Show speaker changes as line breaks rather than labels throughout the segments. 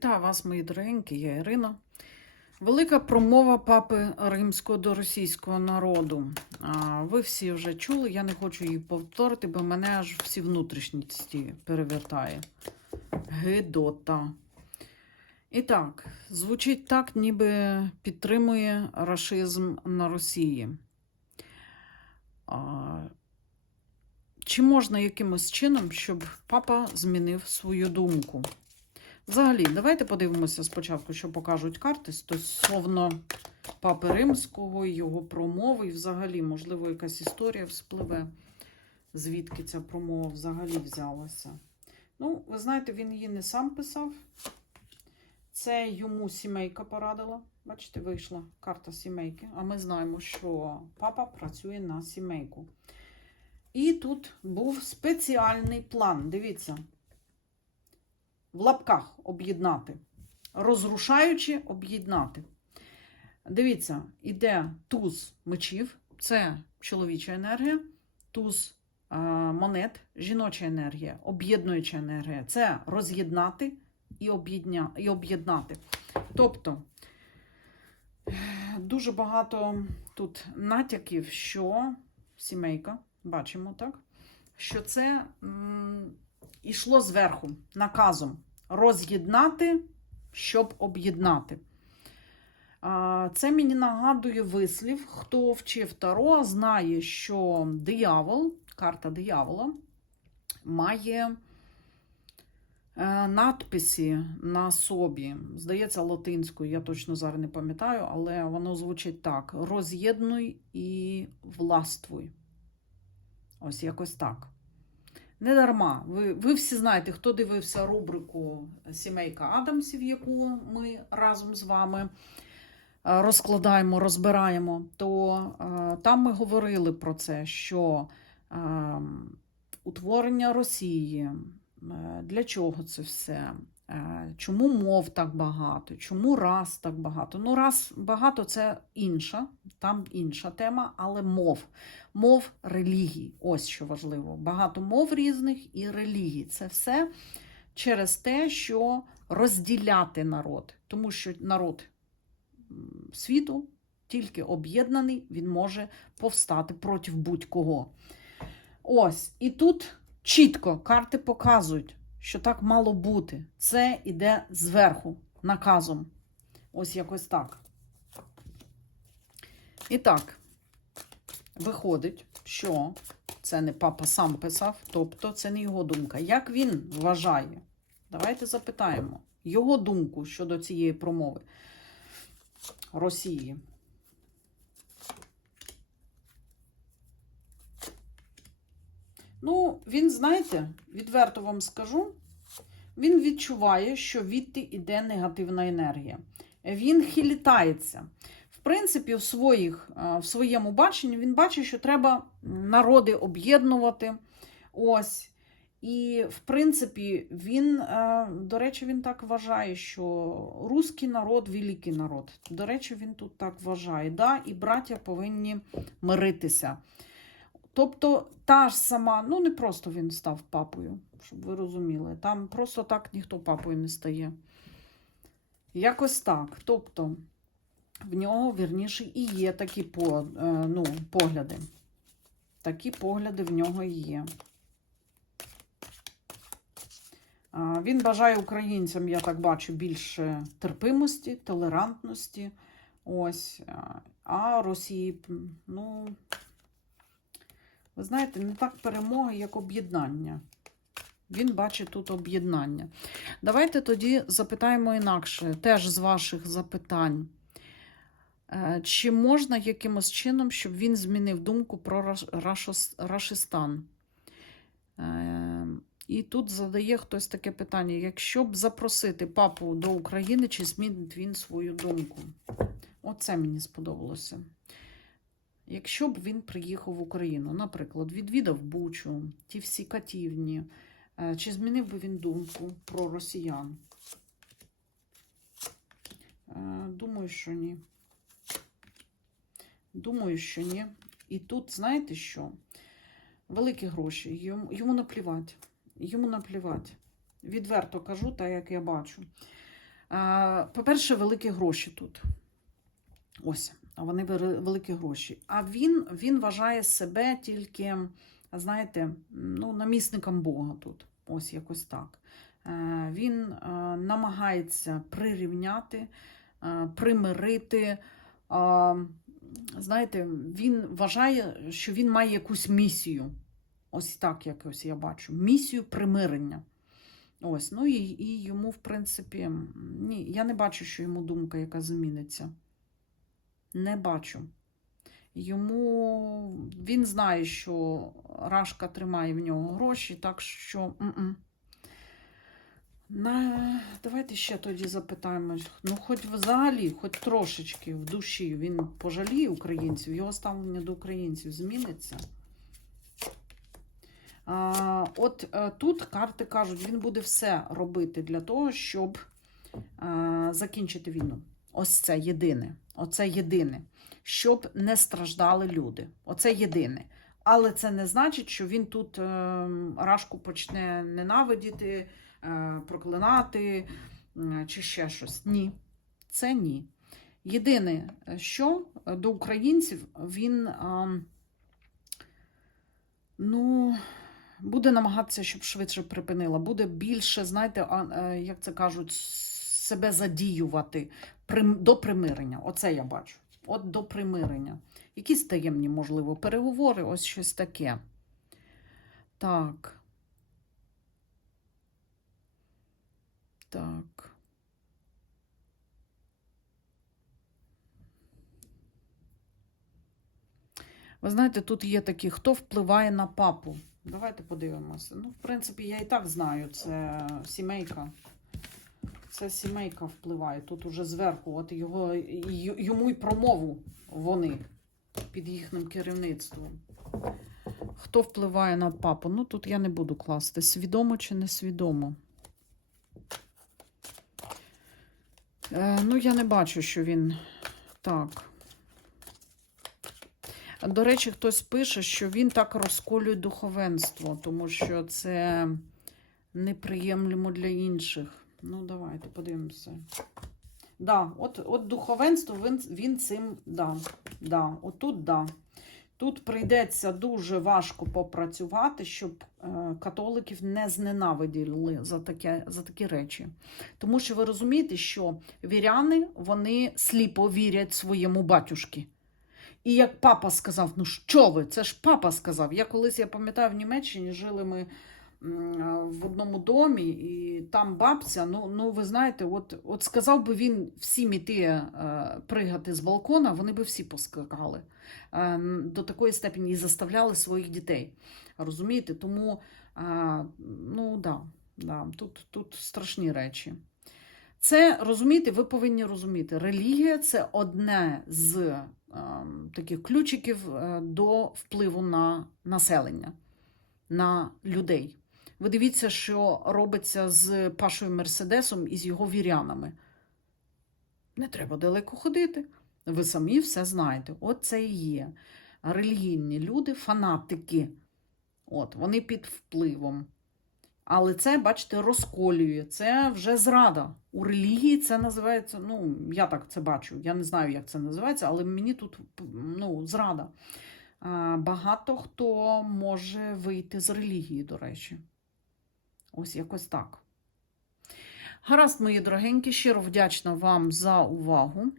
Вітаю вас, мої дорогенькі, я Ірина. Велика промова папи римського до російського народу. Ви всі вже чули, я не хочу її повторити, бо мене аж всі внутрішності перевертає. Гидота. І так, звучить так, ніби підтримує рашизм на Росії. Чи можна якимось чином, щоб папа змінив свою думку? Взагалі, давайте подивимося спочатку, що покажуть карти стосовно папи римського, його промови, і взагалі, можливо, якась історія вспливе, звідки ця промова взагалі взялася. Ну, ви знаєте, він її не сам писав. Це йому сімейка порадила. Бачите, вийшла карта сімейки. А ми знаємо, що папа працює на сімейку. І тут був спеціальний план. Дивіться в лапках об'єднати. Розрушаючи, об'єднати. Дивіться, іде туз мечів, це чоловіча енергія, туз а, монет, жіноча енергія, об'єднуюча енергія. Це роз'єднати і об'єднати. Тобто дуже багато тут натяків, що сімейка, бачимо, так? Що це. М ішло зверху наказом роз'єднати, щоб об'єднати. Це мені нагадує вислів, хто вчив Таро, знає, що диявол, карта диявола, має е, надписи на собі. Здається, латинською, я точно зараз не пам'ятаю, але воно звучить так: роз'єднуй і властвуй. Ось якось так. Не дарма. Ви ви всі знаєте, хто дивився рубрику Сімейка Адамсів, яку ми разом з вами розкладаємо, розбираємо, то е, там ми говорили про це, що е, утворення Росії, е, для чого це все? Чому мов так багато? Чому раз так багато? Ну, раз багато це інша, там інша тема, але мов. Мов релігій. Ось що важливо. Багато мов різних і релігій. Це все через те, що розділяти народ. Тому що народ світу тільки об'єднаний, він може повстати проти будь-кого. Ось, і тут чітко карти показують що так мало бути. Це іде зверху, наказом. Ось якось так. І так, виходить, що це не папа сам писав, тобто це не його думка. Як він вважає? Давайте запитаємо його думку щодо цієї промови Росії. Ну, він, знаєте, відверто вам скажу, він відчуває, що відти йде негативна енергія. Він хилітається. В принципі, в, своїх, в своєму баченні він бачить, що треба народи об'єднувати. Ось. І, в принципі, він, до речі, він так вважає, що русський народ великий народ. До речі, він тут так вважає. Да? І браття повинні миритися. Тобто та ж сама, ну не просто він став папою, щоб ви розуміли. Там просто так ніхто папою не стає. Якось так. Тобто, в нього, вірніше, і є такі по, е, ну, погляди. Такі погляди в нього є. Він бажає українцям, я так бачу, більше терпимості, толерантності. Ось. А Росії, ну. Ви знаєте, не так перемоги, як об'єднання. Він бачить тут об'єднання. Давайте тоді запитаємо інакше, теж з ваших запитань. Е, чи можна якимось чином, щоб він змінив думку про Рашистан? Е, і тут задає хтось таке питання: якщо б запросити папу до України, чи змінить він свою думку? Оце мені сподобалося. Якщо б він приїхав в Україну, наприклад, відвідав Бучу, ті всі катівні, е, чи змінив би він думку про росіян? Е, думаю, що ні. Думаю, що ні. І тут, знаєте що? Великі гроші. Йому, йому наплівати. Йому наплівати. Відверто кажу, так як я бачу. Е, По-перше, великі гроші тут. Ось, а вони великі гроші. А він, він вважає себе тільки, знаєте, ну, намісником Бога тут. Ось якось так. Е, Він е, намагається прирівняти, е, примирити. Знаєте, він вважає, що він має якусь місію. Ось так якось я бачу. Місію примирення. Ось, ну і, і йому, в принципі, ні, я не бачу, що йому думка, яка зміниться. Не бачу. Йому він знає, що Рашка тримає в нього гроші, так що. м-м. На... Давайте ще тоді запитаємо. Ну, хоч взагалі, хоч трошечки в душі він пожаліє українців, його ставлення до українців зміниться. А, от е, тут карти кажуть, він буде все робити для того, щоб е, закінчити війну. Ось це єдине. Оце єдине, щоб не страждали люди. Оце єдине. Але це не значить, що він тут е, Рашку почне ненавидіти, е, проклинати е, чи ще щось. Ні, це ні. Єдине, що до українців він ну, буде намагатися, щоб швидше припинила. Буде більше, знаєте, як це кажуть, себе задіювати до примирення. Оце я бачу. От до примирення. Якісь таємні, можливо, переговори, ось щось таке. Так. Так. Ви знаєте, тут є такі, хто впливає на папу. Давайте подивимося. Ну, в принципі, я і так знаю, це сімейка. Це сімейка впливає. Тут уже зверху, от його, йому й промову вони під їхнім керівництвом. Хто впливає на папу? Ну, тут я не буду класти. Свідомо чи несвідомо. Е, ну, я не бачу, що він так. До речі, хтось пише, що він так розколює духовенство, тому що це неприємлемо для інших. Ну, давайте подивимося. Да, от, от духовенство він, він цим да, да, отут да. Тут прийдеться дуже важко попрацювати, щоб е, католиків не зненавиділи за, таке, за такі речі. Тому що ви розумієте, що віряни вони сліпо вірять своєму батюшки. І як папа сказав, ну що ви, це ж папа сказав. Я колись, я пам'ятаю, в Німеччині жили ми в одному домі, і там бабця, ну, ну ви знаєте, от, от сказав би він всім іти е, пригати з балкона, вони би всі поскакали е, до такої степені і заставляли своїх дітей. Розумієте? Тому, е, ну да, да, тут, тут страшні речі. Це розумієте, ви повинні розуміти, релігія це одне з е, таких ключиків до впливу на населення, на людей. Ви дивіться, що робиться з Пашою Мерседесом і з його вірянами. Не треба далеко ходити. Ви самі все знаєте. От це і є. Релігійні люди, фанатики. От, вони під впливом. Але це, бачите, розколює. Це вже зрада. У релігії це називається, ну, я так це бачу. Я не знаю, як це називається, але мені тут ну, зрада. Багато хто може вийти з релігії, до речі. Ось якось так. Гаразд, мої дорогенькі, щиро вдячна вам за увагу.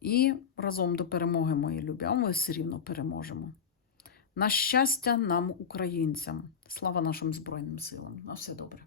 І разом до перемоги, мої любі, ми все рівно переможемо. На щастя нам, українцям. Слава нашим Збройним силам. На все добре.